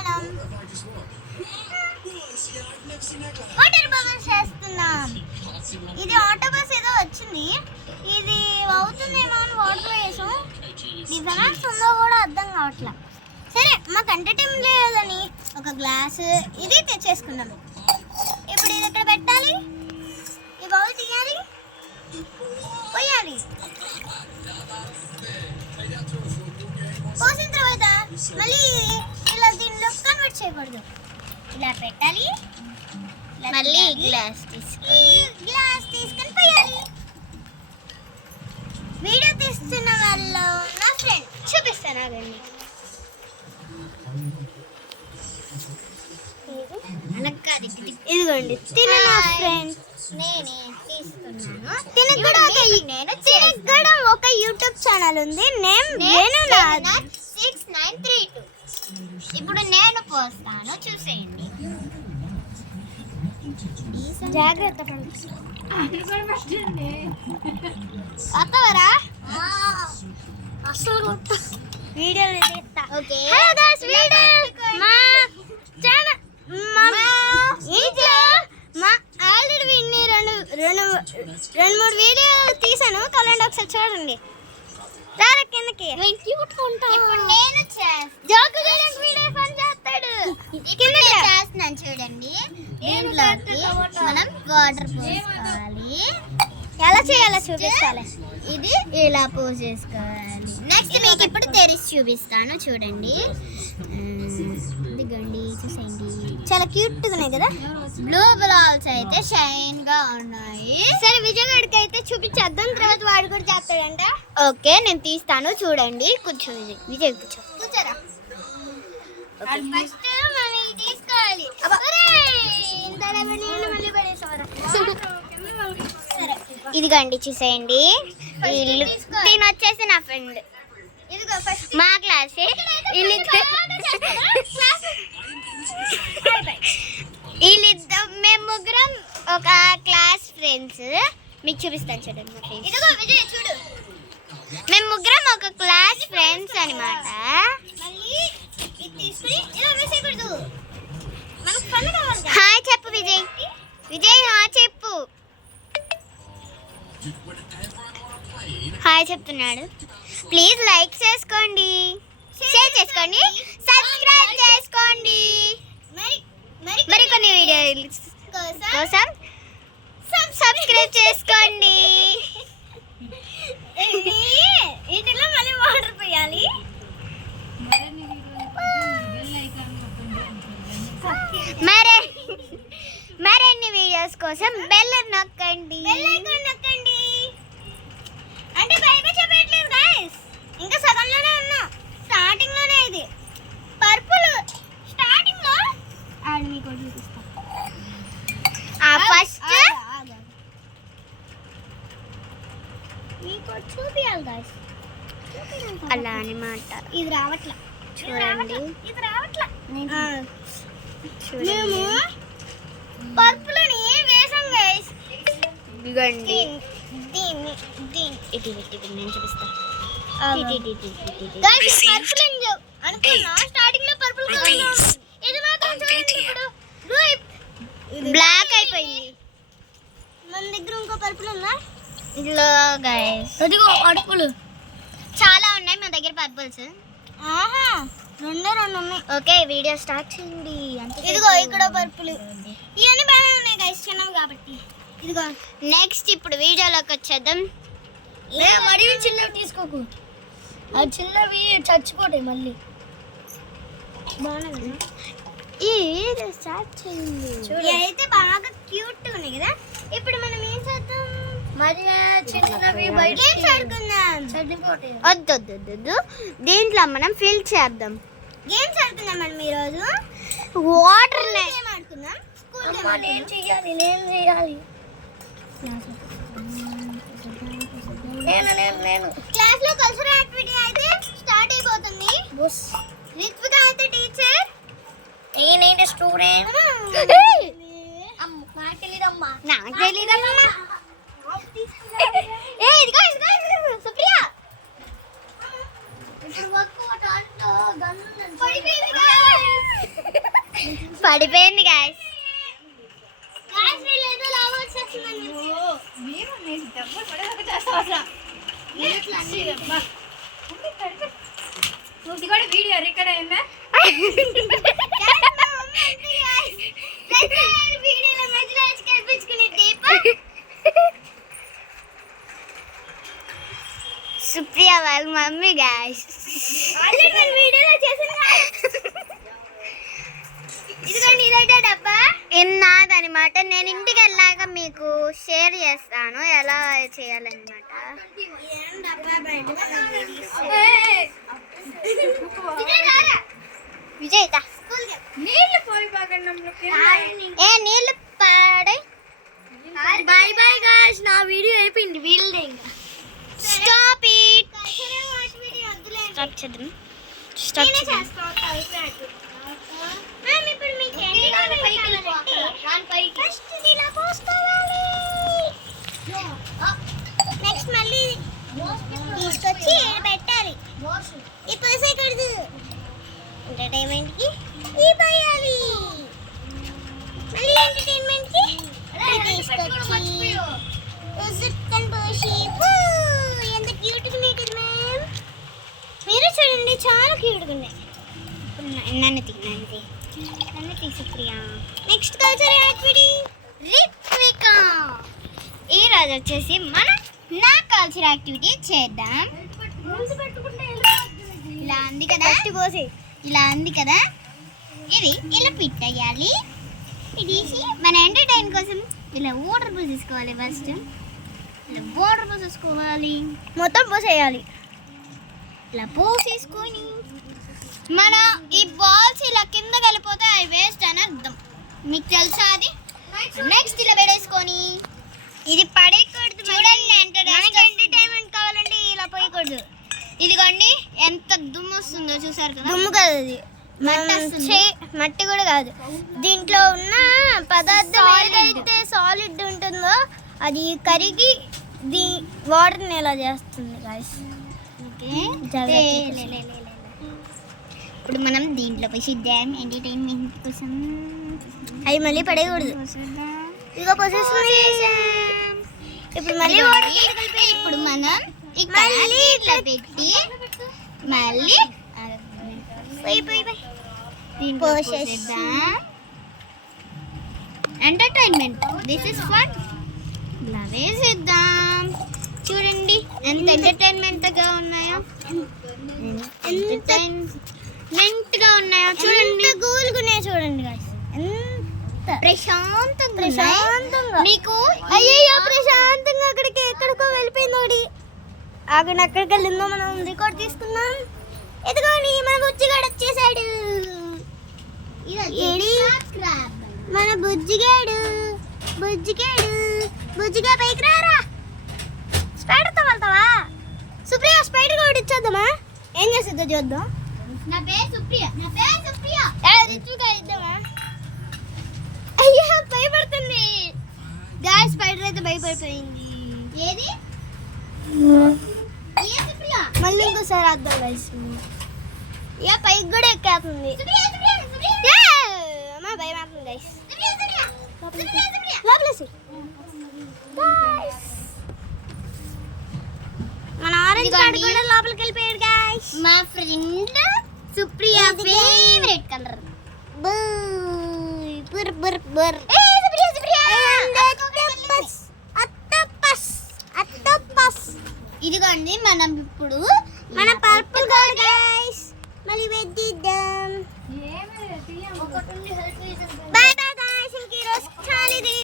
మనం water bubbles చేస్తున్నాం. ఇది ఆటోబస్ ఏదో వచ్చింది, ఇది అవుతుందేమో అని వాటర్ వేసాం. డిఫరెన్స్ ఉందో కూడా అర్థం కావట్లా. సరే, మాకు ఎంటర్టైన్మెంట్ లేదని ఒక గ్లాసు ఇది తెచ్చేసుకున్నాం. ఇప్పుడు ఇది ఎక్కడ పెట్టాలి? ఈ బౌల్ తీయాలి, పోయాలి. పోసిన తర్వాత మళ్ళీ ఇలా దీనిలో కన్వర్ట్ చేయకూడదు, ఇలా పెట్టాలి. మళ్ళీ గ్లాస్ తీసుకొని పోయాలి. వీడియో తీస్తున్న వాళ్ళు నా ఫ్రెండ్, చూపిస్తాను ఆగండి. ఇదిగోండి తిన నా ఫ్రెండ్, నేనే తీస్తున్నాను. తినకు కూడా ఒక యూట్యూబ్ ఛానల్ ఉంది, నేమ్ వేణునాథ్ 6932. ఇప్పుడు నేను పోస్తాను, చూసేయండి. జాగ్రత్త అత్తవరా అసలు వీడియోలు తీస్తా. హలో గైస్, మా ఛానల్ మా ఆల్రెడీ విన్ని రెండు మూడు వీడియోలు తీసాను, కలండి ఒకసారి చూడండి. రారా కిందకి. ఇప్పుడు నేను జోకు వీడియో పని చేస్తాడు, చేస్తున్నాను చూడండి. దీంట్లోకి మనం వాటర్ పోసుకోవాలి. ఎలా చేయాలో చూపిస్తాను. ఇది ఇలా పోసేసుకోవాలి. నెక్స్ట్ మీకు ఇప్పుడు తెరిచి చూపిస్తాను, చూడండి. ఇదిగోండి, చూసేయండి, చాలా క్యూట్ గా ఉన్నాయి కదా. బ్లూ బాల్స్ అయితే షైన్ గా ఉన్నాయి. సరే, విజయ్ గడికి అయితే చూపించేద్దాం, తర్వాత వాడు కూడా చేస్తాడంట. ఓకే, నేను తీస్తాను, చూడండి. కూర్చో విజయ్, కూర్చోరా. ఫస్ట్ మనం ఇది తీసుకోవాలి. ఇదిగోండి, చూసేయండి. నేను వచ్చేసి నా ఫ్రెండ్, మా క్లాసే. వీళ్ళిద్దరు మేము ముగ్గురం ఒక క్లాస్ ఫ్రెండ్స్. మీకు చూపిస్తాను చూడండి. మా ఫ్రెండ్స్ మేము ముగ్గురం ఒక క్లాస్ ఫ్రెండ్స్ అనమాట. హాయ్ చెప్పు విజయ్. విజయ్ హాయ్ చెప్పు. హాయ్ చెప్తున్నాడు. ప్లీజ్ లైక్ చేసుకోండి, షేర్ చేసుకోండి, సబ్స్క్రైబ్ చేసుకోండి. మరికొన్ని వీడియోల కోసం సబ్స్క్రైబ్ చేసుకోండి. వీటిలో మళ్ళీ వాటర్ పోయాలి. మరిన్ని వీడియోస్ కోసం బెల్ నొక్కండి. అంటే బయట చెప్పట్లేదు గైస్, ఇంకా సగంలోనే ఉన్నా, స్టార్టింగ్ లోనే. ఇది పర్పుల్ స్టార్టింగ్ లో ఆడ మీకు చూపిస్తా. ఫస్ట్ మీకు చూపియాలి గైస్, అలా అనమాట. ఇది రావట్లా చూడండి, ఇది రావట్లా. మేము పర్పుల్ అని వేసాం గైస్. ఇదిగోండి, దీన్ని ఇటు నేను చూపిస్తా. అనుకున్నా స్టార్టింగ్ లో పర్పుల్ కలర్, ఇది మాత్రం ఇప్పుడు బ్లాక్ అయిపోయింది. మన దగ్గర ఇంకో పర్పుల్ ఉందా? ఇదిలో గైస్, అదిగో పర్పుల్ చాలా ఉన్నాయి మన దగ్గర పర్పుల్స్. ఆహా, రెండు ఉన్నాయి. ఓకే, వీడియో స్టార్ట్ చేయండి. ఇదిగో ఇక్కడ పర్పుల్, ఇవన్నీ బాగానే ఉన్నాయి గైస్, చిన్నవి కాబట్టి. ఇదిగో నెక్స్ట్ ఇప్పుడు వీడియోలోకి వచ్చేద్దాం. మరీ చిన్నవి తీసుకోకు, ఆ చిన్నవి చచ్చిపోతాయి మళ్ళీ. బాగున్నాయి కదా. ఈ వీడియో స్టార్ట్ చేయండి. అయితే బాగా క్యూట్ ఉన్నాయి కదా. ఇప్పుడు మనం ఏం చేద్దాం? మరి చిన్నవి బయట ఆడుకుందాం. చచ్చిపోతాయి. వద్దు, దీంట్లో మనం ఫిల్ చేద్దాం. గేమ్స్ ఆడుకుందాం మనం ఈరోజు. వాటర్ గేమ్ ఆడుకుందాం. నేను చేయాలి నేను క్లాస్ లో కల్చరల్ యాక్టివిటీ అయితే స్టార్ట్ అయిపోతుంది. రిత్విక అయితే టీచర్, నేనేంటి స్టూడెంట్. నాకు తెలీదమ్మా. ఇదిగో సుప్రియ, ఇప్పుడు పడిపోయింది గాయస్. వీళ్ళేదో లాభం వచ్చేస్తుందని కూడా వీడియో రికార్డ్ అయిందా? వీడియోలో మధ్యలో వచ్చి కనిపించుకునే సుప్రియ వాళ్ళ మమ్మీ గాయస్. వీడియోలో చేసిన ఇదిగోండి ఇదైతే డబ్బా నాదనమాట. నేను ఇంటికి వెళ్ళాక మీకు షేర్ చేస్తాను ఎలా చేయాలన్నమాట. విజయ్ నీళ్ళు పోయి నీళ్ళు పాడే. Bye bye guys. నా వీడియో అయిపోయింది వీళ్ళదే. Stop it. స్టాప్ చేద్దాం. స్టాప్ ఇప్పుడు మీకు ఎన్ని ఫస్ట్ ఇలా పోసుకోవాలి. నెక్స్ట్ మళ్ళీ తీసుకొచ్చి పెట్టాలి. ఈ పోసేకూడదు. ఎంటర్టైన్మెంట్ కి ఈ పోయాలి. మళ్ళీ ఎంటర్టైన్మెంట్ కి తీసుకొచ్చి ఉసుక్కని పోసి ఎంత క్యూట్గా ఉన్నాయి కదా మ్యామ్. మీరు చూడండి చాలా క్యూట్గా ఉన్నాయి. నన్ను తీసుకురియా. Next culture activity Ritvika. ఈ రోజు వచ్చేసి మనం నా కల్చర్ యాక్టివిటీ చేద్దాం. ఇలా ఉంది కదా, ఇలా ఉంది కదా, ఇది ఇలా పెట్టేయాలి. ఇది మన ఎంటర్టైన్ కోసం ఇలా వాటర్ పోసేసుకోవాలి. ఫస్ట్ ఇలా వాటర్ పోసేసుకోవాలి, మొత్తం పోసేయాలి. ఇలా పోసేసుకొని మన ఈ బాల్స్ ఇలా కింద కలిపోతే అవి వేస్ట్ అని అర్థం. మీకు తెలుసా అది? నెక్స్ట్ ఇలా పెట్టేసుకొని ఇది పడేయకూడదు. చూడండి ఎంటర్టైన్మెంట్ కావాలంటే ఇలా పోయకూడదు. ఇదిగోండి ఎంత దుమ్ము వస్తుందో చూసారు కదా. దుమ్ము కాదు అది, మట్టి కూడా కాదు. దీంట్లో ఉన్న పదార్థం ఏదైతే సాలిడ్ ఉంటుందో అది కరిగి వాటర్ని ఎలా చేస్తుంది గాయ్స్. ఓకే, ఇప్పుడు మనం దీంట్లో పోసిద్దాం ఎంటర్టైన్మెంట్ కోసం. అవి మళ్ళీ పడేయకూడదు. ఇదిగో పోసేసుకుని ఇప్పుడు మళ్ళీ ఇప్పుడు మనం మళ్ళీ ఇట్లా పెట్టి మళ్ళీ పోసేద్దాం. Entertainment, this is fun. ఇలా వేసేద్దాం. చూడండి ఎంత ఎంటర్టైన్మెంట్గా ఉన్నాయో, ఎంటర్టైన్మెంట్గా ఉన్నాయో చూడండి. కూలుకున్నాయి చూడండి గాయ్స్. ఎంత ప్రశాంతంగా మీకు. అయ్యో ప్రశాంతంగా అక్కడికి ఎక్కడికో వెళ్ళిపోయింది ఒకటి. ఆగండి, అక్కడికి వెళ్ళిందో మనం రికార్డ్ తీసుకుందాం. ఎదుగోని మన బుజ్జిగాడు వచ్చేసాడు. మన బుజ్జిగాడు బుజ్జిగా పైకి రారా. స్పైడర్తో వెళ్తావా? సుప్రియ స్పైడర్ కూడా ఇచ్చేద్దామా? ఏం చేస్తుందో చూద్దాం. నా పేరు సుప్రియ. రిత్విక ఇద్దామా? అయ్యా భయపడుతుంది గాయ్స్. స్పైడర్ అయితే భయపడిపోయింది. ఏది మళ్ళీ ఇంకోసారి వద్దాం గాయ్స్. ఇక పైకి కూడా ఎక్కేస్తుంది. అమ్మా భయం అవుతుంది గాయ్స్. లోపలేసి మన ఆరెంజ్ కార్డ్ కూడా లోపలికి వెళ్ళిపోయాడు గాయ్స్. మా ఫ్రెండ్ సుప్రియ ఫేవరెట్ కలర్. బుర్ బుర్ బుర్. ఇదిగోండి మనం ఇప్పుడు మన పర్పుల్ కార్డ్ గాయ్స్ మళ్ళీ వెద్దిద్దాం. బై.